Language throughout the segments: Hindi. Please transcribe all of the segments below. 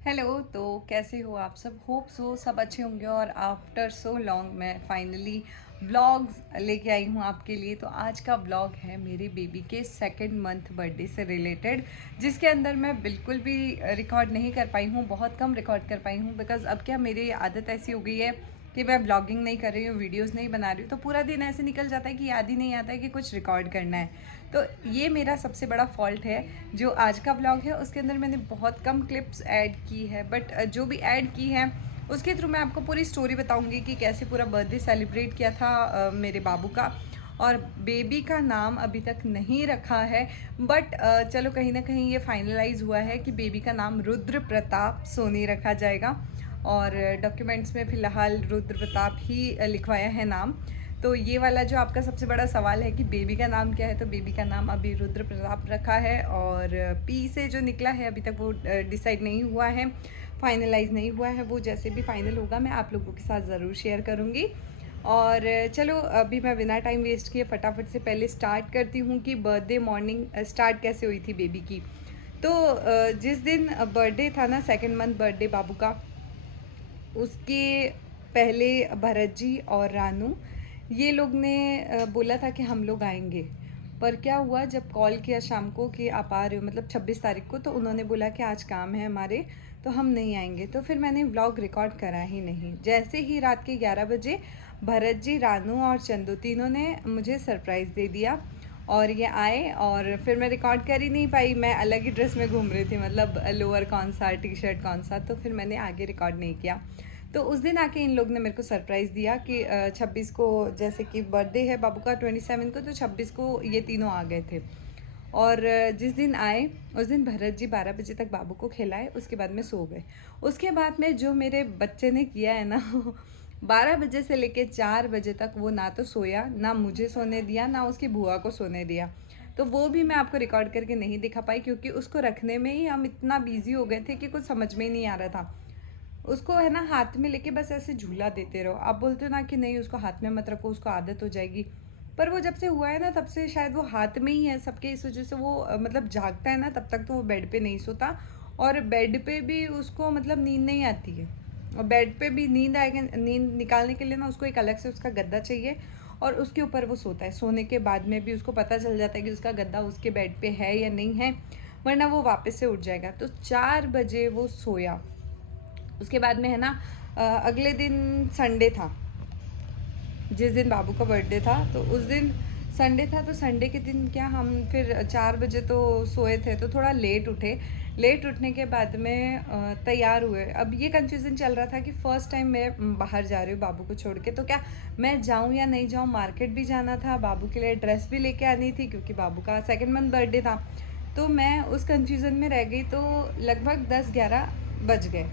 हेलो। तो कैसे हो आप सब? होप सो सब अच्छे होंगे। और आफ्टर सो लॉन्ग मैं फाइनली व्लॉग्स लेके आई हूँ आपके लिए। तो आज का व्लॉग है मेरे बेबी के सेकंड मंथ बर्थडे से रिलेटेड, जिसके अंदर मैं बिल्कुल भी रिकॉर्ड नहीं कर पाई हूँ, बहुत कम रिकॉर्ड कर पाई हूँ। बिकॉज़ अब क्या, मेरी आदत ऐसी हो गई है कि मैं ब्लॉगिंग नहीं कर रही हूँ, वीडियोस नहीं बना रही हूँ, तो पूरा दिन ऐसे निकल जाता है कि याद ही नहीं आता है कि कुछ रिकॉर्ड करना है। तो ये मेरा सबसे बड़ा फॉल्ट है। जो आज का व्लॉग है उसके अंदर मैंने बहुत कम क्लिप्स ऐड की है, बट जो भी ऐड की है उसके थ्रू मैं आपको पूरी स्टोरी बताऊंगी कि कैसे पूरा बर्थडे सेलिब्रेट किया था मेरे बाबू का। और बेबी का नाम अभी तक नहीं रखा है, बट चलो कहीं ना कहीं ये फाइनलाइज हुआ है कि बेबी का नाम रुद्र प्रताप सोनी रखा जाएगा। और डॉक्यूमेंट्स में फ़िलहाल रुद्र प्रताप ही लिखवाया है नाम। तो ये वाला जो आपका सबसे बड़ा सवाल है कि बेबी का नाम क्या है, तो बेबी का नाम अभी रुद्र प्रताप रखा है। और पी से जो निकला है अभी तक वो डिसाइड नहीं हुआ है, फाइनलाइज नहीं हुआ है। वो जैसे भी फाइनल होगा मैं आप लोगों के साथ ज़रूर शेयर करूँगी। और चलो अभी मैं बिना टाइम वेस्ट किए फटाफट से पहले स्टार्ट करती हूँ कि बर्थडे मॉर्निंग स्टार्ट कैसे हुई थी बेबी की। तो जिस दिन बर्थडे था ना, सेकंड मंथ बर्थडे बाबू का, उसके पहले भरत जी और रानू ये लोग ने बोला था कि हम लोग आएंगे। पर क्या हुआ, जब कॉल किया शाम को कि आप आ रहे हो, मतलब 26 तारीख को, तो उन्होंने बोला कि आज काम है हमारे, तो हम नहीं आएंगे। तो फिर मैंने व्लॉग रिकॉर्ड करा ही नहीं। जैसे ही रात के 11 बजे भरत जी, रानू और चंदू तीनों ने मुझे सरप्राइज़ दे दिया और ये आए। और फिर मैं रिकॉर्ड कर ही नहीं पाई, मैं अलग ही ड्रेस में घूम रही थी, मतलब लोअर कौन सा टी शर्ट कौन सा, तो फिर मैंने आगे रिकॉर्ड नहीं किया। तो उस दिन आके इन लोग ने मेरे को सरप्राइज़ दिया कि 26 को, जैसे कि बर्थडे है बाबू का 27 को, तो 26 को ये तीनों आ गए थे। और जिस दिन आए उस दिन भरत जी 12 बजे तक बाबू को खिलाए, उसके बाद में सो गए। उसके बाद में जो मेरे बच्चे ने किया है ना 12 बजे से लेके 4 बजे तक वो ना तो सोया, ना मुझे सोने दिया, ना उसकी बुआ को सोने दिया। तो वो भी मैं आपको रिकॉर्ड करके नहीं दिखा पाई, क्योंकि उसको रखने में ही हम इतना बिजी हो गए थे कि कुछ समझ में ही नहीं आ रहा था। उसको है ना हाथ में लेके बस ऐसे झूला देते रहो। आप बोलते हो ना कि नहीं उसको हाथ में मत रखो, उसको आदत हो जाएगी। पर वो जब से हुआ है ना तब से शायद वो हाथ में ही है सबके, इस वजह से वो मतलब जागता है ना तब तक तो वो बेड पे नहीं सोता। और बेड पे भी उसको मतलब नींद नहीं आती है। और बेड पे भी नींद आएगा, नींद निकालने के लिए ना उसको एक अलग से उसका गद्दा चाहिए, और उसके ऊपर वो सोता है। सोने के बाद में भी उसको पता चल जाता है कि उसका गद्दा उसके बेड पे है या नहीं है, वरना वो वापस से उठ जाएगा। तो 4 बजे वो सोया। उसके बाद में है ना अगले दिन संडे था, जिस दिन बाबू का बर्थडे था, तो उस दिन संडे था। तो संडे के दिन क्या, हम फिर 4 बजे तो सोए थे, तो थोड़ा लेट उठे। लेट उठने के बाद में तैयार हुए। अब ये कंफ्यूजन चल रहा था कि फ़र्स्ट टाइम मैं बाहर जा रही हूँ बाबू को छोड़ के, तो क्या मैं जाऊँ या नहीं जाऊँ। मार्केट भी जाना था, बाबू के लिए ड्रेस भी लेके आनी थी, क्योंकि बाबू का सेकेंड मंथ बर्थडे था। तो मैं उस कंफ्यूजन में रह गई। तो लगभग 10-11 बज गए।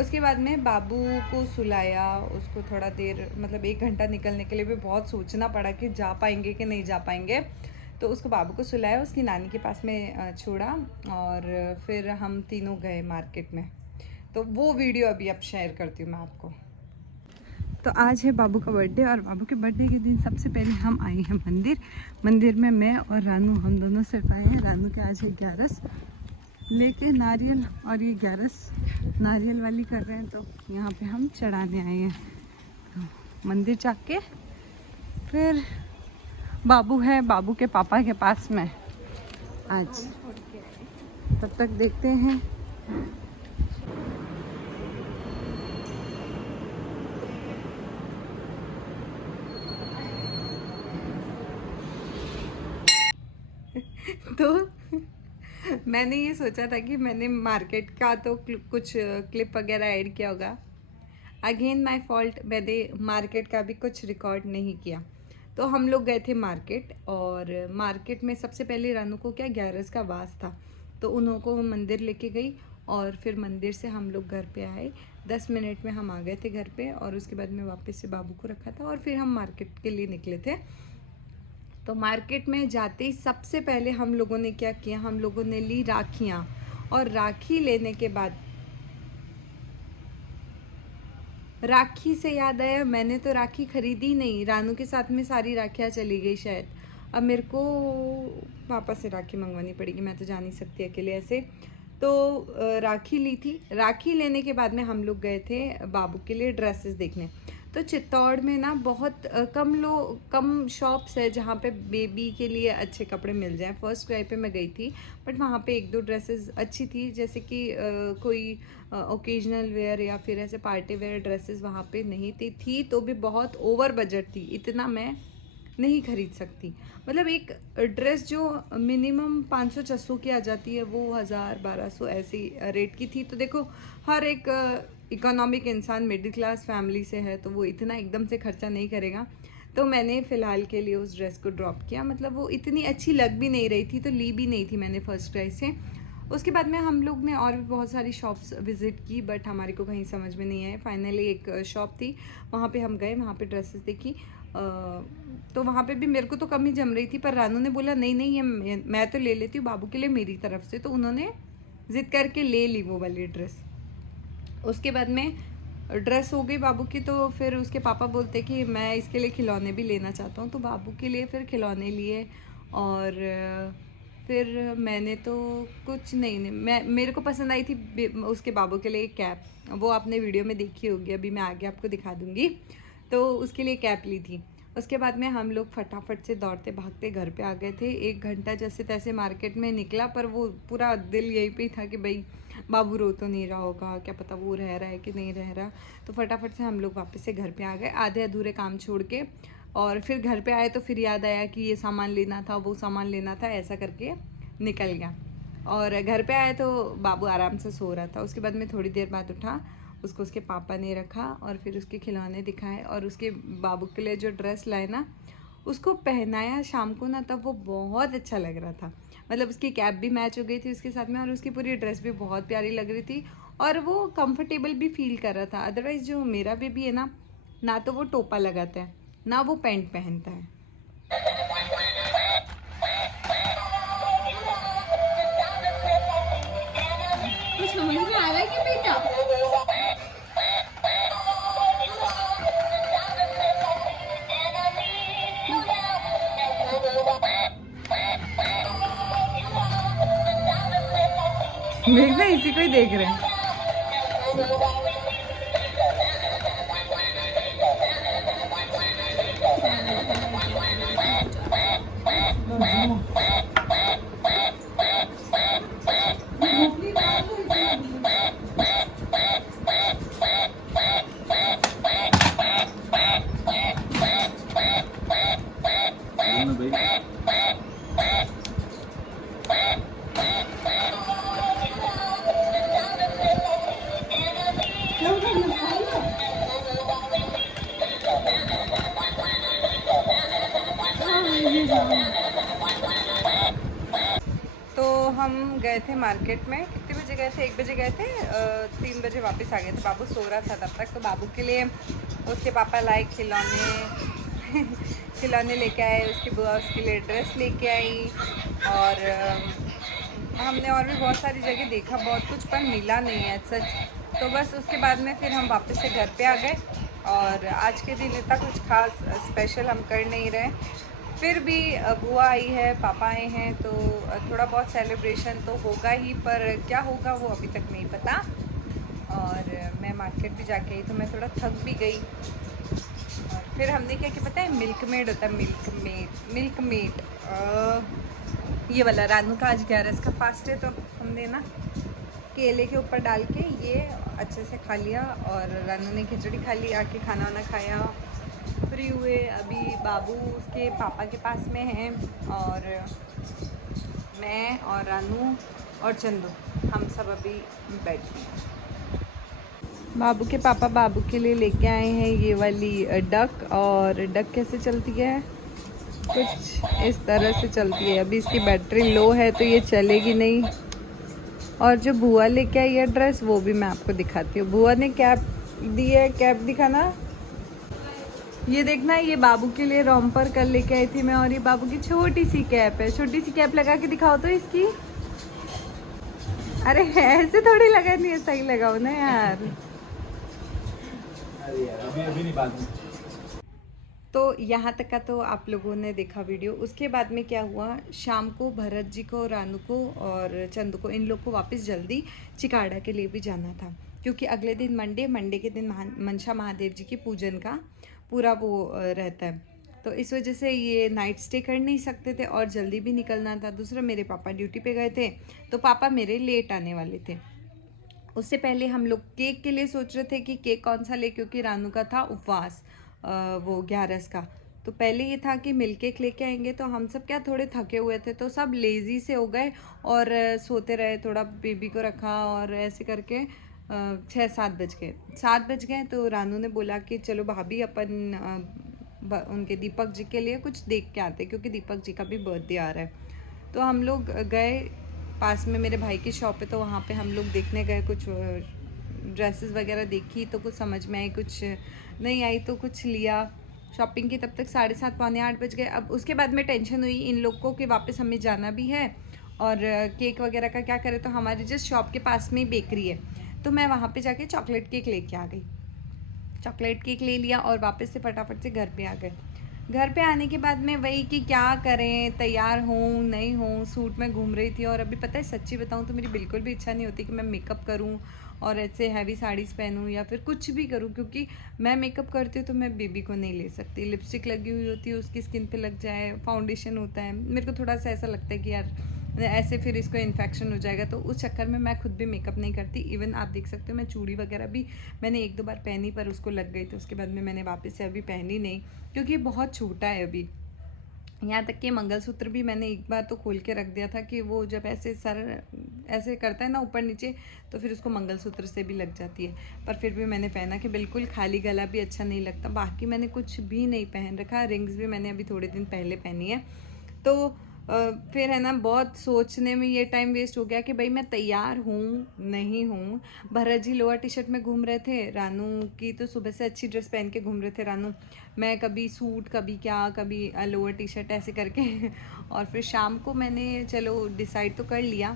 उसके बाद में बाबू को सुलाया, उसको थोड़ा देर, मतलब 1 घंटा निकलने के लिए भी बहुत सोचना पड़ा कि जा पाएंगे कि नहीं जा पाएंगे। तो उसको बाबू को सुलाया, उसकी नानी के पास में छोड़ा, और फिर हम तीनों गए मार्केट में। तो वो वीडियो अभी अब शेयर करती हूँ मैं आपको। तो आज है बाबू का बर्थडे, और बाबू के बर्थडे के दिन सबसे पहले हम आए हैं मंदिर। मंदिर में मैं और रानू, हम दोनों सिर्फ आए हैं। रानू के आज है 11 लेके नारियल, और ये 11 नारियल वाली कर रहे हैं, तो यहाँ पे हम चढ़ाने आए हैं। तो मंदिर जाके फिर बाबू है बाबू के पापा के पास में आज, तब तक देखते हैं। तो मैंने ये सोचा था कि मैंने मार्केट का तो कुछ क्लिप वगैरह ऐड किया होगा। अगेन माय फॉल्ट, मैंने मार्केट का भी कुछ रिकॉर्ड नहीं किया। तो हम लोग गए थे मार्केट, और मार्केट में सबसे पहले रानू को क्या, 11 का वास था, तो उन्हों को मंदिर लेके गई। और फिर मंदिर से हम लोग घर पे आए, 10 मिनट में हम आ गए थे घर पे। और उसके बाद में वापस से बाबू को रखा था, और फिर हम मार्केट के लिए निकले थे। तो मार्केट में जाते ही सबसे पहले हम लोगों ने क्या किया, हम लोगों ने ली राखियाँ। और राखी लेने के बाद, राखी से याद आया, मैंने तो राखी खरीदी नहीं, रानू के साथ में सारी राखियाँ चली गई शायद। अब मेरे को पापा से राखी मंगवानी पड़ेगी, मैं तो जा नहीं सकती अकेले ऐसे। तो राखी ली थी। राखी लेने के बाद में हम लोग गए थे बाबू के लिए ड्रेसेस देखने। तो चित्तौड़ में ना बहुत कम शॉप्स है जहाँ पे बेबी के लिए अच्छे कपड़े मिल जाएं। फर्स्ट क्राई पे मैं गई थी, बट वहाँ पे एक दो ड्रेसेस अच्छी थी, जैसे कि कोई ओकेजनल वेयर या फिर ऐसे पार्टी वेयर ड्रेसेस वहाँ पे नहीं थी तो भी बहुत ओवर बजट थी, इतना मैं नहीं खरीद सकती। मतलब एक ड्रेस जो मिनिमम 500-600 की आ जाती है वो 1000-1200 ऐसी रेट की थी। तो देखो हर एक इकोनॉमिक इंसान मिडिल क्लास फैमिली से है तो वो इतना एकदम से खर्चा नहीं करेगा। तो मैंने फ़िलहाल के लिए उस ड्रेस को ड्रॉप किया। मतलब वो इतनी अच्छी लग भी नहीं रही थी तो ली भी नहीं थी मैंने फर्स्ट क्राई से। उसके बाद में हम लोग ने और भी बहुत सारी शॉप्स विज़िट की, बट हमारे को कहीं समझ में नहीं आए। फाइनली एक शॉप थी, वहाँ पे हम गए, वहाँ पे ड्रेसेस देखी। तो वहाँ पे भी मेरे को तो कम ही जम रही थी, पर रानू ने बोला नहीं नहीं ये मैं तो ले लेती हूँ बाबू के लिए मेरी तरफ से। तो उन्होंने ज़िद करके ले ली वो वाली ड्रेस। उसके बाद में ड्रेस हो गई बाबू की, तो फिर उसके पापा बोलते कि मैं इसके लिए खिलौने भी लेना चाहता हूँ। तो बाबू के लिए फिर खिलौने लिए। और फिर मैंने तो कुछ नहीं मेरे को पसंद आई थी उसके बाबू के लिए एक कैप। वो आपने वीडियो में देखी होगी, अभी मैं आगे आपको दिखा दूँगी। तो उसके लिए कैप ली थी। उसके बाद में हम लोग फटाफट से दौड़ते भागते घर पे आ गए थे। 1 घंटा जैसे तैसे मार्केट में निकला, पर वो पूरा दिल यहीं पे ही था कि भाई बाबू रो तो नहीं रहा होगा, क्या पता वो रह रहा है कि नहीं रह रहा। तो फटाफट से हम लोग वापस से घर पे आ गए आधे अधूरे काम छोड़ के। और फिर घर पे आए तो फिर याद आया कि ये सामान लेना था, वो सामान लेना था, ऐसा करके निकल गया। और घर पे आए तो बाबू आराम से सो रहा था। उसके बाद में थोड़ी देर बाद उठा, उसको उसके पापा ने रखा और फिर उसके खिलौने दिखाए और उसके बाबू के लिए जो ड्रेस लाए ना उसको पहनाया शाम को ना, तब वो बहुत अच्छा लग रहा था। मतलब उसकी कैप भी मैच हो गई थी उसके साथ में और उसकी पूरी ड्रेस भी बहुत प्यारी लग रही थी और वो कंफर्टेबल भी फील कर रहा था। अदरवाइज़ जो मेरा बेबी है ना तो वो टोपा लगाता है ना वो पैंट पहनता है। कुछ समझ में आ रहा है कि बेटा? देखना इसी को ही देख रहे हैं। तो हम गए थे मार्केट में, कितने बजे गए थे? 1 बजे गए थे, 3 बजे वापस आ गए थे। बाबू सो रहा था तब तक। तो बाबू के लिए उसके पापा लाए खिलौने खिलौने लेके आए, उसकी बुआ उसके लिए ड्रेस लेके आई। और हमने और भी बहुत सारी जगह देखा बहुत कुछ, पर मिला नहीं है सच। तो बस उसके बाद में फिर हम वापस से घर पे आ गए और आज के दिन इतना कुछ खास स्पेशल हम कर नहीं रहे। फिर भी बुआ आई है, पापा आए हैं, तो थोड़ा बहुत सेलिब्रेशन तो होगा ही, पर क्या होगा वो अभी तक नहीं पता। और मैं मार्केट भी जाके आई तो मैं थोड़ा थक भी गई। और फिर हमने क्या कि पता है, मिल्क मेड होता है, मिल्क मेड ये वाला। रानू का आज 11 का फास्ट है, तो हमने ना केले के ऊपर डाल के ये अच्छे से खा लिया और रानू ने खिचड़ी खा ली, आके खाना वाना खाया, फ्री हुए। अभी बाबू उसके पापा के पास में है और मैं और रानू और चंदू हम सब अभी बैठे हैं। बाबू के पापा बाबू के लिए लेके आए हैं ये वाली डक। और डक कैसे चलती है? कुछ इस तरह से चलती है। अभी इसकी बैटरी लो है तो ये चलेगी नहीं। और जो बुआ लेके आई है ड्रेस वो भी मैं आपको दिखाती हूँ। बुआ ने कैप दी है, कैप दिखाना। ये देखना, ये बाबू के लिए रॉम्पर कर लेके आई थी मैं, और ये बाबू की छोटी सी कैप है। छोटी सी कैप लगा के दिखाओ तो इसकी। अरे ऐसे थोड़ी लगानी है, सही लगाओ ना यार। अभी नहीं बात। तो यहाँ तक का तो आप लोगों ने देखा वीडियो। उसके बाद में क्या हुआ, शाम को भरत जी को, रानू को और चंदू को, इन लोग को वापस जल्दी चिकाड़ा के लिए भी जाना था, क्योंकि अगले दिन मंडे के दिन मनसा महादेव जी की पूजन का पूरा वो रहता है। तो इस वजह से ये नाइट स्टे कर नहीं सकते थे और जल्दी भी निकलना था। दूसरा मेरे पापा ड्यूटी पे गए थे, तो पापा मेरे लेट आने वाले थे। उससे पहले हम लोग केक के लिए सोच रहे थे कि केक कौन सा ले, क्योंकि रानू का था उपवास वो 11 का। तो पहले ये था कि मिल्क केक लेके आएंगे। तो हम सब क्या थोड़े थके हुए थे, तो सब लेज़ी से हो गए और सोते रहे। थोड़ा बेबी को रखा और ऐसे करके 6-7 बज गए। 7 बज गए तो रानू ने बोला कि चलो भाभी अपन उनके दीपक जी के लिए कुछ देख के आते, क्योंकि दीपक जी का भी बर्थडे आ रहा है। तो हम लोग गए, पास में मेरे भाई की शॉप है, तो वहाँ पे हम लोग देखने गए। कुछ ड्रेसेस वगैरह देखी तो कुछ समझ में आई, कुछ नहीं आई तो कुछ लिया। शॉपिंग की तब तक 7:30 पौने 8 बज गए। अब उसके बाद में टेंशन हुई इन लोग को कि वापस हमें जाना भी है और केक वगैरह का क्या करें। तो हमारी जिस शॉप के पास में ही बेकरी है, तो मैं वहाँ पे जाके चॉकलेट केक लेके आ गई। चॉकलेट केक ले लिया और वापस से फटाफट से घर पे आ गए। घर पे आने के बाद में वही कि क्या करें, तैयार हूँ नहीं हूँ, सूट में घूम रही थी। और अभी पता है सच्ची बताऊँ तो मेरी बिल्कुल भी इच्छा नहीं होती कि मैं मेकअप करूँ और ऐसे हैवी साड़ीज़ पहनूँ या फिर कुछ भी करूँ, क्योंकि मैं मेकअप करती हूँ तो मैं बेबी को नहीं ले सकती। लिपस्टिक लगी हुई होती है, उसकी स्किन पे लग जाए, फाउंडेशन होता है, मेरे को थोड़ा सा ऐसा लगता है कि यार ऐसे फिर इसको इन्फेक्शन हो जाएगा। तो उस चक्कर में मैं खुद भी मेकअप नहीं करती। इवन आप देख सकते हो मैं चूड़ी वगैरह भी मैंने 1-2 बार पहनी, पर उसको लग गई, तो उसके बाद में मैंने वापस से अभी पहनी नहीं, क्योंकि बहुत छोटा है अभी। यहाँ तक कि मंगलसूत्र भी मैंने एक बार तो खोल के रख दिया था कि वो जब ऐसे सर ऐसे करता है ना ऊपर नीचे, तो फिर उसको मंगलसूत्र से भी लग जाती है। पर फिर भी मैंने पहना कि बिल्कुल खाली गला भी अच्छा नहीं लगता। बाकी मैंने कुछ भी नहीं पहन रखा। रिंग्स भी मैंने अभी थोड़े दिन पहले पहनी है। तो फिर है ना, बहुत सोचने में ये टाइम वेस्ट हो गया कि भाई मैं तैयार हूँ नहीं हूँ। Bharat ji lower T shirt में घूम रहे थे, रानू की तो सुबह से अच्छी ड्रेस पहन के घूम रहे थे रानू। मैं कभी सूट, कभी क्या, कभी लोअर टी शर्ट ऐसे करके और फिर शाम को मैंने चलो डिसाइड तो कर लिया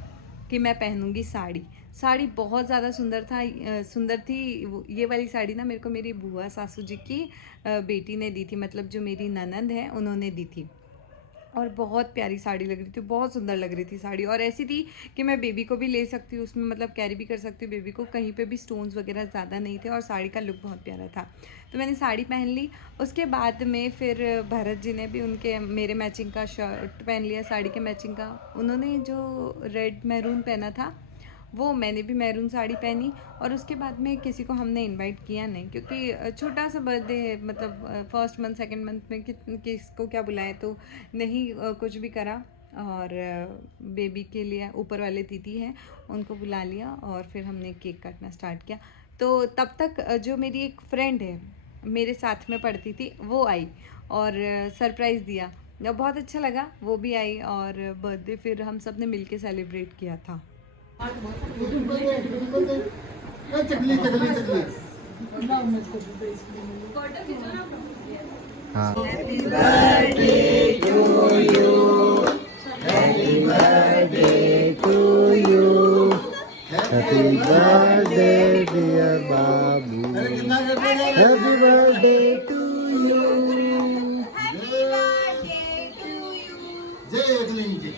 कि मैं पहनूंगी साड़ी। साड़ी बहुत ज़्यादा सुंदर था, सुंदर थी। ये वाली साड़ी ना मेरे को मेरी बुआ सासू जी की बेटी ने दी थी, मतलब जो मेरी ननंद है उन्होंने दी थी। और बहुत प्यारी साड़ी लग रही थी, बहुत सुंदर लग रही थी साड़ी। और ऐसी थी कि मैं बेबी को भी ले सकती हूँ उसमें, मतलब कैरी भी कर सकती हूँ बेबी को। कहीं पे भी स्टोन्स वगैरह ज़्यादा नहीं थे और साड़ी का लुक बहुत प्यारा था। तो मैंने साड़ी पहन ली। उसके बाद में फिर भरत जी ने भी उनके मेरे मैचिंग का शर्ट पहन लिया, साड़ी के मैचिंग का। उन्होंने जो रेड मैरून पहना था वो मैंने भी मैरून साड़ी पहनी। और उसके बाद में किसी को हमने इनवाइट किया नहीं, क्योंकि छोटा सा बर्थडे है, मतलब फर्स्ट मंथ सेकंड मंथ में किसको क्या बुलाएं, तो नहीं कुछ भी करा। और बेबी के लिए ऊपर वाले दीदी हैं उनको बुला लिया और फिर हमने केक काटना स्टार्ट किया। तो तब तक जो मेरी एक फ्रेंड है मेरे साथ में पढ़ती थी वो आई और सरप्राइज़ दिया। बहुत अच्छा लगा, वो भी आई और बर्थडे फिर हम सब ने मिलके सेलिब्रेट किया था। चकली चकली चकली हाँ। Happy birthday to you. Happy birthday to you. Happy birthday dear Babu. Happy birthday to you. Happy birthday to you. जय अगली जी.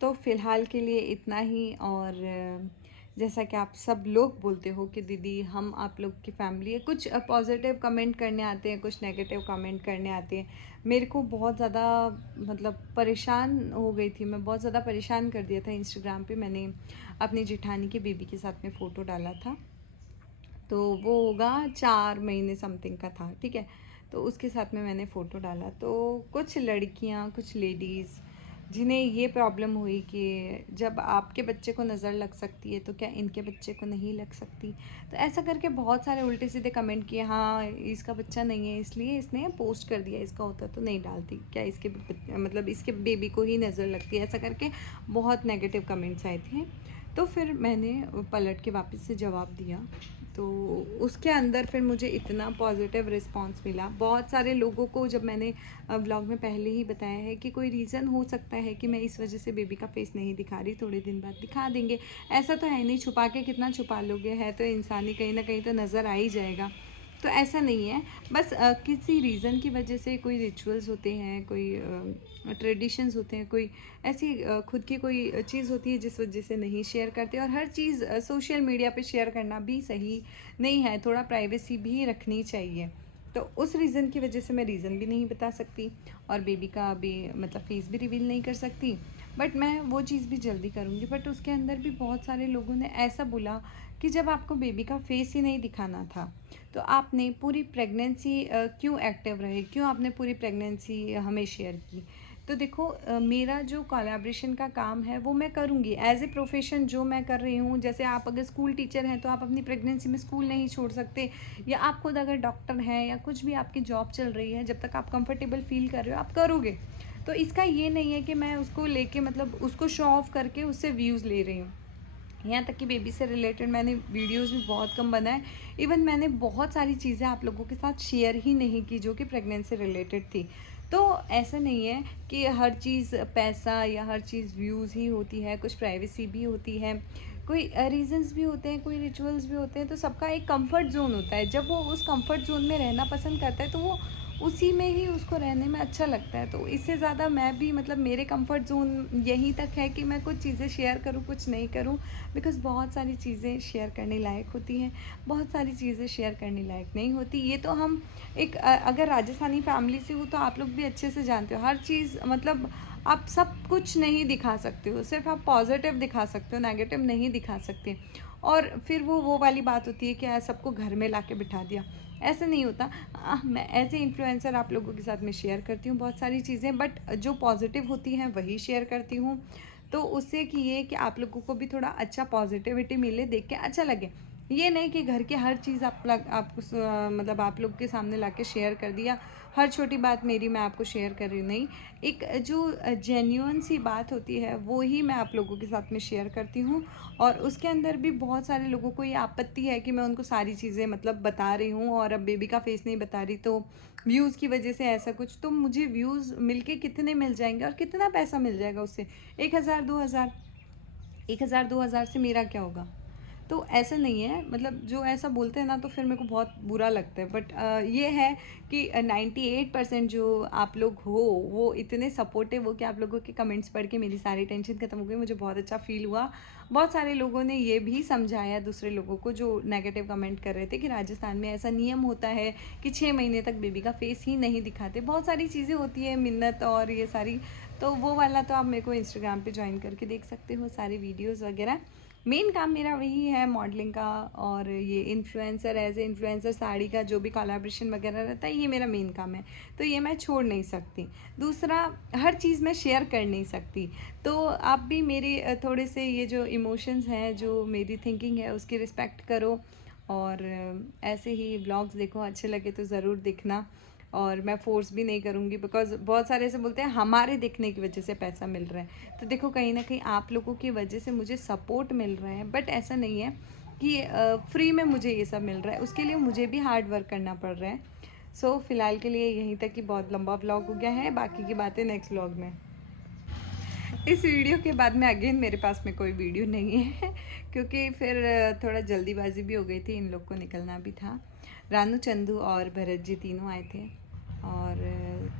तो फ़िलहाल के लिए इतना ही। और जैसा कि आप सब लोग बोलते हो कि दीदी हम आप लोग की फैमिली है, कुछ पॉजिटिव कमेंट करने आते हैं, कुछ नेगेटिव कमेंट करने आते हैं। मेरे को बहुत ज़्यादा मतलब परेशान हो गई थी मैं, बहुत ज़्यादा परेशान कर दिया था। इंस्टाग्राम पे मैंने अपनी जेठानी की बेबी के साथ में फ़ोटो डाला था, तो वो होगा 4 महीने समथिंग का था, ठीक है। तो उसके साथ में मैंने फ़ोटो डाला, तो कुछ लड़कियां, कुछ लेडीज़ जिन्हें ये प्रॉब्लम हुई कि जब आपके बच्चे को नज़र लग सकती है तो क्या इनके बच्चे को नहीं लग सकती। तो ऐसा करके बहुत सारे उल्टे सीधे कमेंट किए, हाँ इसका बच्चा नहीं है इसलिए इसने पोस्ट कर दिया, इसका होता तो नहीं डालती, क्या इसके मतलब इसके बेबी को ही नज़र लगती है, ऐसा करके बहुत नेगेटिव कमेंट्स आए थे। तो फिर मैंने पलट के वापस से जवाब दिया तो उसके अंदर फिर मुझे इतना पॉजिटिव रिस्पांस मिला। बहुत सारे लोगों को, जब मैंने व्लॉग में पहले ही बताया है कि कोई रीज़न हो सकता है कि मैं इस वजह से बेबी का फेस नहीं दिखा रही, थोड़े दिन बाद दिखा देंगे, ऐसा तो है नहीं, छुपा के कितना छुपा लोगे, है तो इंसानी, कहीं ना कहीं तो नज़र आ ही जाएगा। तो ऐसा नहीं है, बस किसी रीज़न की वजह से कोई रिचुअल्स होते हैं, कोई ट्रेडिशंस होते हैं, कोई ऐसी खुद की कोई चीज़ होती है जिस वजह से नहीं शेयर करते। और हर चीज़ सोशल मीडिया पे शेयर करना भी सही नहीं है, थोड़ा प्राइवेसी भी रखनी चाहिए। तो उस रीज़न की वजह से मैं रीज़न भी नहीं बता सकती और बेबी का भी मतलब फेस भी रिवील नहीं कर सकती, बट मैं वो चीज़ भी जल्दी करूँगी। बट उसके अंदर भी बहुत सारे लोगों ने ऐसा बोला कि जब आपको बेबी का फेस ही नहीं दिखाना था तो आपने पूरी प्रेगनेंसी क्यों एक्टिव रहे, क्यों आपने पूरी प्रेगनेंसी हमें शेयर की। तो देखो मेरा जो कोलैबोरेशन का काम है वो मैं करूँगी एज ए प्रोफेशन, जो मैं कर रही हूँ। जैसे आप अगर स्कूल टीचर हैं तो आप अपनी प्रेगनेंसी में स्कूल नहीं छोड़ सकते, या आप खुद अगर डॉक्टर हैं या कुछ भी आपकी जॉब चल रही है, जब तक आप कंफर्टेबल फील कर रहे हो आप करोगे। तो इसका ये नहीं है कि मैं उसको लेके मतलब उसको शो ऑफ करके उससे व्यूज़ ले रही हूँ। यहाँ तक कि बेबी से रिलेटेड मैंने वीडियोस भी बहुत कम बनाए। इवन मैंने बहुत सारी चीज़ें आप लोगों के साथ शेयर ही नहीं की जो कि प्रेगनेंसी से रिलेटेड थी। तो ऐसा नहीं है कि हर चीज़ पैसा या हर चीज़ व्यूज़ ही होती है, कुछ प्राइवेसी भी होती है, कोई रीजंस भी होते हैं, कोई रिचुअल्स भी होते हैं। तो सबका एक कंफर्ट जोन होता है, जब वो उस कंफर्ट जोन में रहना पसंद करता है तो वो उसी में ही उसको रहने में अच्छा लगता है। तो इससे ज़्यादा मैं भी मतलब मेरे कंफर्ट जोन यहीं तक है कि मैं कुछ चीज़ें शेयर करूँ, कुछ नहीं करूँ, बिकॉज़ बहुत सारी चीज़ें शेयर करने लायक होती हैं, बहुत सारी चीज़ें शेयर करने लायक नहीं होती। ये तो हम एक अगर राजस्थानी फैमिली से हो तो आप लोग भी अच्छे से जानते हो, हर चीज़ मतलब आप सब कुछ नहीं दिखा सकते हो, सिर्फ आप पॉजिटिव दिखा सकते हो, नेगेटिव नहीं दिखा सकते। और फिर वो वाली बात होती है कि सबको घर में ला के बिठा दिया, ऐसा नहीं होता। मैं एज ए इन्फ्लुएंसर आप लोगों के साथ में शेयर करती हूँ बहुत सारी चीज़ें, बट जो पॉजिटिव होती हैं वही शेयर करती हूँ। तो उससे कि ये कि आप लोगों को भी थोड़ा अच्छा पॉजिटिविटी मिले, देख के अच्छा लगे। ये नहीं कि घर की हर चीज़ मतलब आप लोग के सामने ला के शेयर कर दिया, हर छोटी बात मेरी मैं आपको शेयर कर रही हूँ, नहीं। एक जो जेन्युइन सी बात होती है वो ही मैं आप लोगों के साथ में शेयर करती हूँ। और उसके अंदर भी बहुत सारे लोगों को ये आपत्ति है कि मैं उनको सारी चीज़ें मतलब बता रही हूँ और अब बेबी का फेस नहीं बता रही, तो व्यूज़ की वजह से ऐसा कुछ। तो मुझे व्यूज़ मिलके कितने मिल जाएंगे और कितना पैसा मिल जाएगा उससे, 1,000 2,000, 1,000 2,000 से मेरा क्या होगा। तो ऐसा नहीं है, मतलब जो ऐसा बोलते हैं ना तो फिर मेरे को बहुत बुरा लगता है। बट ये है कि 98% जो आप लोग हो वो इतने सपोर्टिव हो कि आप लोगों के कमेंट्स पढ़ के मेरी सारी टेंशन खत्म हो गई, मुझे बहुत अच्छा फील हुआ। बहुत सारे लोगों ने ये भी समझाया दूसरे लोगों को जो नेगेटिव कमेंट कर रहे थे कि राजस्थान में ऐसा नियम होता है कि 6 महीने तक बेबी का फेस ही नहीं दिखाते, बहुत सारी चीज़ें होती है, मिन्नत और ये सारी। तो वो वाला तो आप मेरे को इंस्टाग्राम पे ज्वाइन करके देख सकते हो सारे वीडियोज़ वगैरह। मेन काम मेरा वही है मॉडलिंग का, और ये influencer, as a influencer sari का जो भी कोलैबोरेशन वगैरह रहता है ये मेरा मेन काम है। तो ये मैं छोड़ नहीं सकती। दूसरा, हर चीज़ मैं शेयर कर नहीं सकती। तो आप भी मेरे थोड़े से ये जो इमोशंस हैं, जो मेरी थिंकिंग है उसकी रिस्पेक्ट करो। और ऐसे ही ब्लॉग्स देखो, अच्छे लगे तो ज़रूर देखना। और मैं फोर्स भी नहीं करूँगी, बिकॉज बहुत सारे ऐसे बोलते हैं हमारे देखने की वजह से पैसा मिल रहा है। तो देखो कहीं ना कहीं आप लोगों की वजह से मुझे सपोर्ट मिल रहा है, बट ऐसा नहीं है कि फ्री में मुझे ये सब मिल रहा है, उसके लिए मुझे भी हार्ड वर्क करना पड़ रहा है। सो फिलहाल के लिए यहीं तक, कि बहुत लंबा व्लॉग हो गया है, बाकी की बातें नेक्स्ट व्लॉग में। इस वीडियो के बाद में अगेन मेरे पास में कोई वीडियो नहीं है क्योंकि फिर थोड़ा जल्दीबाजी भी हो गई थी, इन लोग को निकलना भी था। रानू, चंदू और भरत जी तीनों आए थे और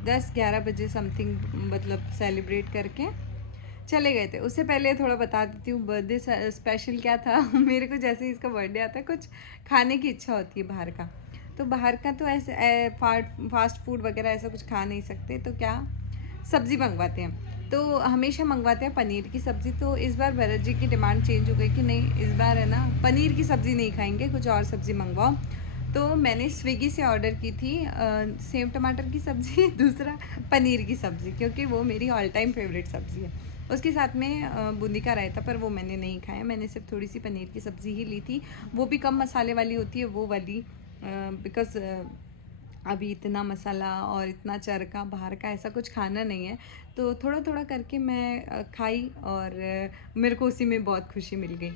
10-11 बजे समथिंग मतलब सेलिब्रेट करके चले गए थे। उससे पहले थोड़ा बता देती हूँ बर्थडे स्पेशल क्या था। मेरे को जैसे ही इसका बर्थडे आता है कुछ खाने की इच्छा होती है बाहर का। तो बाहर का तो ऐसे फास्ट फूड वगैरह ऐसा कुछ खा नहीं सकते, तो क्या सब्ज़ी मंगवाते हैं। तो हमेशा मंगवाते हैं पनीर की सब्ज़ी। तो इस बार भरत जी की डिमांड चेंज हो गई कि नहीं, इस बार है ना पनीर की सब्ज़ी नहीं खाएंगे, कुछ और सब्ज़ी मंगवाओ। तो मैंने स्विगी से ऑर्डर की थी सेव टमाटर की सब्ज़ी, दूसरा पनीर की सब्ज़ी, क्योंकि वो मेरी ऑल टाइम फेवरेट सब्ज़ी है। उसके साथ में बूंदी का रायता, पर वो मैंने नहीं खाया, मैंने सिर्फ थोड़ी सी पनीर की सब्ज़ी ही ली थी, वो भी कम मसाले वाली होती है वो वाली, बिकॉज़ अभी इतना मसाला और इतना चरका बाहर का ऐसा कुछ खाना नहीं है। तो थोड़ा थोड़ा करके मैं खाई और मेरे को उसी में बहुत खुशी मिल गई।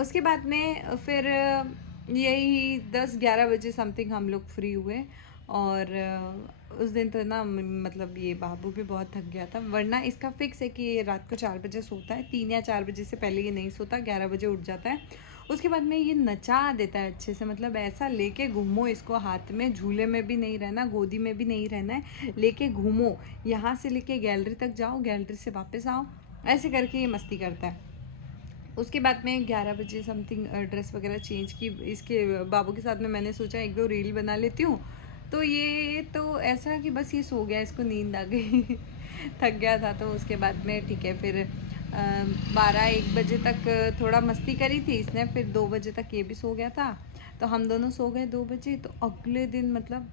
उसके बाद में फिर यही 10-11 बजे समथिंग हम लोग फ्री हुए। और उस दिन तो ना मतलब ये बाबू भी बहुत थक गया था, वरना इसका फिक्स है कि ये रात को 4 बजे सोता है, 3 या 4 बजे से पहले ये नहीं सोता, 11 बजे उठ जाता है। उसके बाद में ये नचा देता है अच्छे से, मतलब ऐसा लेके घूमो इसको, हाथ में झूले में भी नहीं रहना, गोदी में भी नहीं रहना है, लेके घूमो, यहाँ से लेके गैलरी तक जाओ, गैलरी से वापस आओ, ऐसे करके ये मस्ती करता है। उसके बाद में 11 बजे समथिंग ड्रेस वगैरह चेंज की, इसके बाबू के साथ में मैंने सोचा 1-2 रील बना लेती हूँ। तो ये तो ऐसा कि बस ये सो गया, इसको नींद आ गई थक गया था। तो उसके बाद में ठीक है, फिर 12-1 बजे तक थोड़ा मस्ती करी थी इसने, फिर 2 बजे तक ये भी सो गया था। तो हम दोनों सो गए 2 बजे। तो अगले दिन मतलब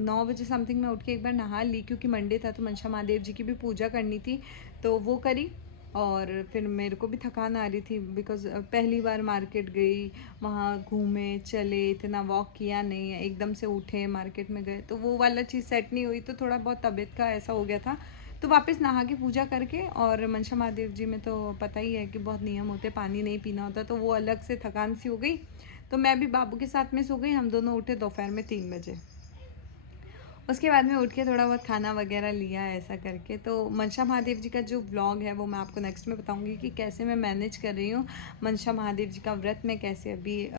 9 बजे समथिंग मैं उठ के एक बार नहा ली, क्योंकि मंडे था तो मनसा महादेव जी की भी पूजा करनी थी, तो वो करी। और फिर मेरे को भी थकान आ रही थी, बिकॉज़ पहली बार मार्केट गई, वहाँ घूमे चले, इतना वॉक किया नहीं है, एकदम से उठे मार्केट में गए, तो वो वाला चीज़ सेट नहीं हुई, तो थोड़ा बहुत तबीयत का ऐसा हो गया था। तो वापस नहा के पूजा करके, और मनसा महादेव जी में तो पता ही है कि बहुत नियम होते, पानी नहीं पीना होता, तो वो अलग से थकान सी हो गई। तो मैं भी बाबू के साथ में सो गई, हम दोनों उठे दोपहर में 3 बजे। उसके बाद में उठ के थोड़ा बहुत खाना वगैरह लिया ऐसा करके। तो मनसा महादेव जी का जो व्लॉग है वो मैं आपको नेक्स्ट में बताऊंगी कि कैसे मैं मैनेज कर रही हूँ मनसा महादेव जी का व्रत में, कैसे अभी